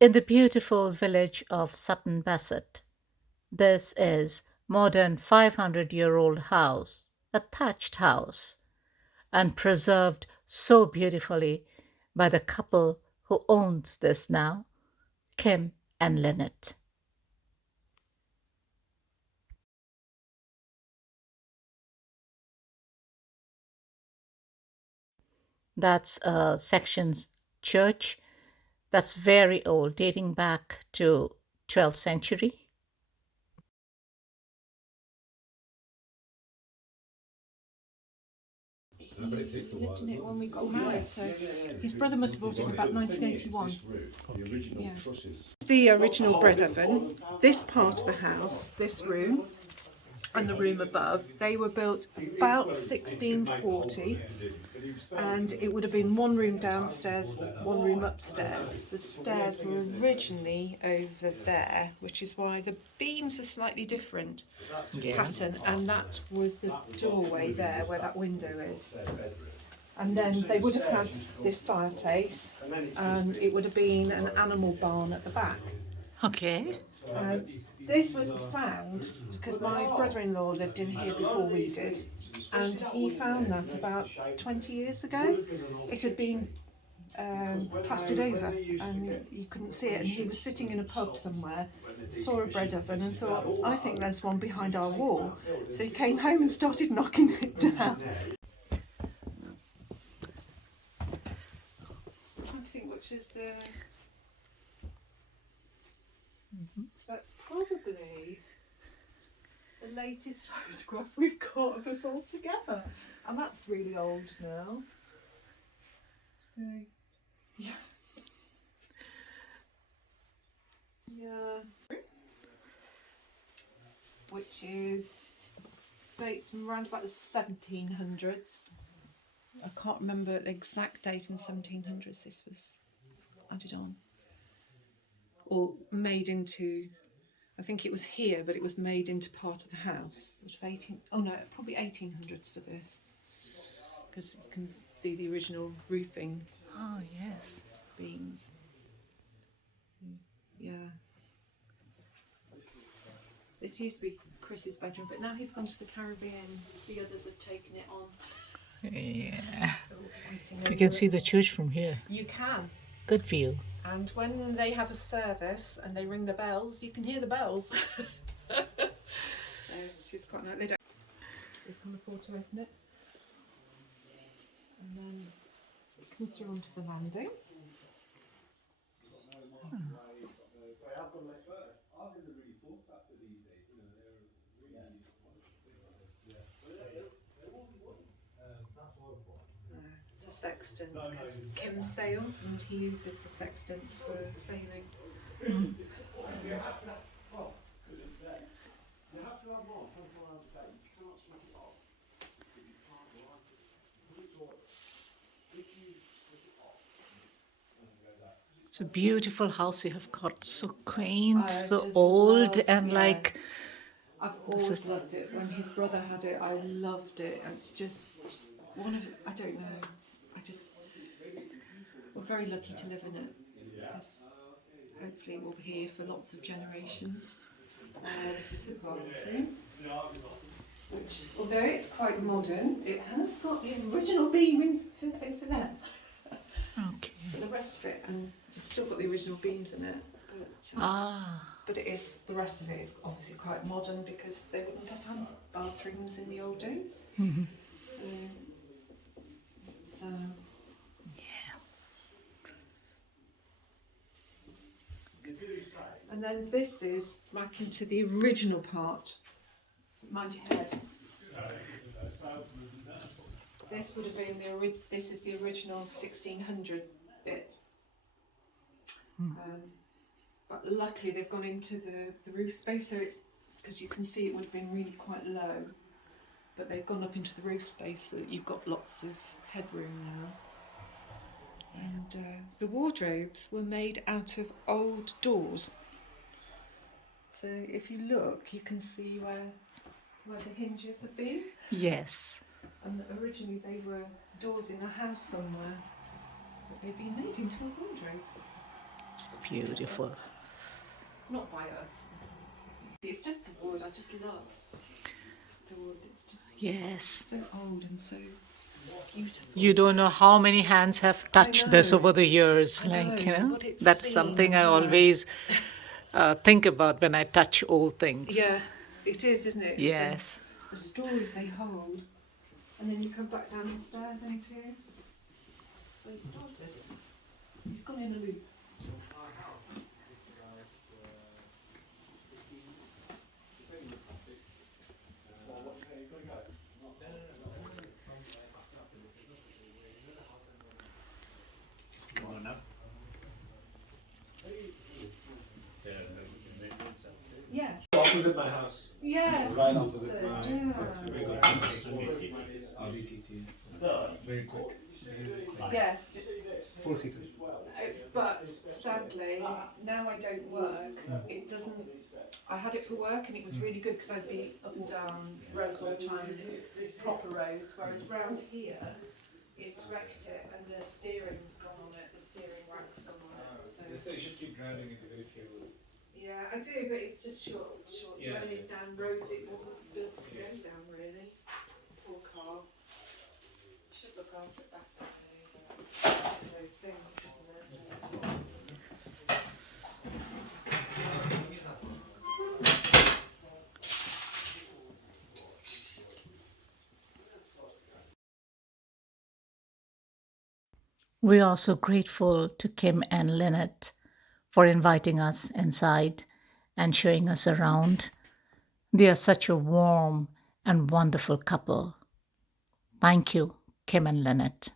In the beautiful village of Sutton Basset, this is modern 500-year-old house, a thatched house, and preserved so beautifully by the couple who owns this now, Kim and Lynette. That's a section's church that's very old, dating back to 12th century. He lived in it when we got married, so his brother must have bought it in about 1981. Yeah. The original bread oven, this part of the house, this room, and the room above, they were built about 1640, and it would have been one room downstairs, one room upstairs. The stairs were originally over there, which is why the beams are slightly different pattern, and that was the doorway there where that window is. And then they would have had this fireplace, and it would have been an animal barn at the back. Okay. Uh, this was found because my brother-in-law lived in here before we did, and he found that about 20 years ago. It had been plastered over and you couldn't see it, and he was sitting in a pub somewhere, saw a bread oven and thought, I think there's one behind our wall. So he came home and started knocking it down. I'm trying to think which is the... That's probably the latest photograph we've got of us all together, and that's really old now. So, yeah. Yeah. Which is dates from around about the 1700s. I can't remember the exact date in the 1700s this was added on. Or made into, I think it was here, but it was made into part of the house. Sort of 18, oh no, probably 1800s for this. Because you can see the original roofing Oh, yes. beams. Yeah. This used to be Chris's bedroom, but now he's gone to the Caribbean. The others have taken it on. Yeah. Fighting You over can it. see the church from here. You can. Good view. And when they have a service and they ring the bells, you can hear the bells. So, which is quite nice. They can afford to open it. And then it comes through onto the landing. It's a sextant because Kim sails and he uses the sextant for sailing. It's a beautiful house you have got. So quaint, I so just old, love, and yeah. like I've this always is loved it. When his brother had it, I loved it. It's just one of, I don't know, I just, we're very lucky to live in it. Because hopefully we'll be here for lots of generations. This is the bathroom, which, although it's quite modern, it has got the original beam in over there. okay. But the rest of it, and it's still got the original beams in it. But it is, the rest of it is obviously quite modern because they wouldn't have had bathrooms in the old days. Mm-hmm. So it's, and then this is back into the original part. Mind your head. This would have been this is the original 1600 bit. But luckily they've gone into the roof space, so it's, because you can see it would have been really quite low, but they've gone up into the roof space so that you've got lots of headroom now. And the wardrobes were made out of old doors. So if you look, you can see where the hinges have been. Yes. And originally they were doors in a house somewhere, but they've been made into a wardrobe. It's beautiful. Not by us. It's just the wood. I just love the wood. It's just Yes. so old and so beautiful. You don't know how many hands have touched this over the years. That's something I always think about when I touch old things. Yeah, it is, isn't it? It's Yes. the stories they hold. And then you come back down the stairs into where you started. You've gone in a loop. Yes. Opposite my house. Yes. Right opposite my Yeah. RDTT. Very quick. Yes. It's, Four seater. but sadly, now I don't work. It doesn't. I had it for work and it was really good because I'd be up and down roads all the time, proper roads. Whereas round here, it's wrecked it and the steering's gone on it. The steering rack's gone on it. So you should keep driving it if you. Yeah, I do, but it's just short journeys down roads it wasn't built to go down really. Poor car. Should look after it better. Those things, isn't it? We're also grateful to Kim and Lynette for inviting us inside and showing us around. They are such a warm and wonderful couple. Thank you, Kim and Lynette.